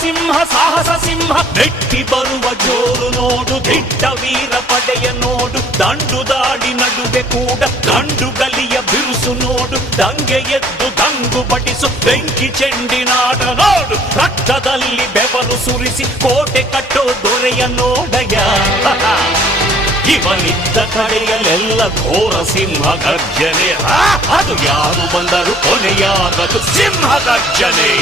ಸಿಂಹ ಸಾಹಸ ಸಿಂಹ ನೆಟ್ಟಿ ಬರುವ ಜೋರು ನೋಡು, ದಿಟ್ಟ ವೀರ ಪಡೆಯ ನೋಡು, ದಂಡು ದಾಡಿ ನಡುವೆ ಕೂಡ ಗಂಡು ಗಲಿಯ ಬಿರುಸು ನೋಡು, ದಂಗೆ ಎದ್ದು ದಂಗು ಬಡಿಸು ಬೆಂಕಿ ಚೆಂಡಿನಾಟ ನೋಡು, ರಕ್ತದಲ್ಲಿ ಬೆವರು ಸುರಿಸಿ ಕೋಟೆ ಕಟ್ಟೋ ದೊರೆಯ ನೋಡಯ. ಇವನಿದ್ದ ಕಡೆಯಲ್ಲೆಲ್ಲ ಘೋರ ಸಿಂಹ ಗರ್ಜನೆ, ಅದು ಯಾರು ಬಂದರು ಕೊನೆಯಾಗದು ಸಿಂಹ ಗರ್ಜನೆ.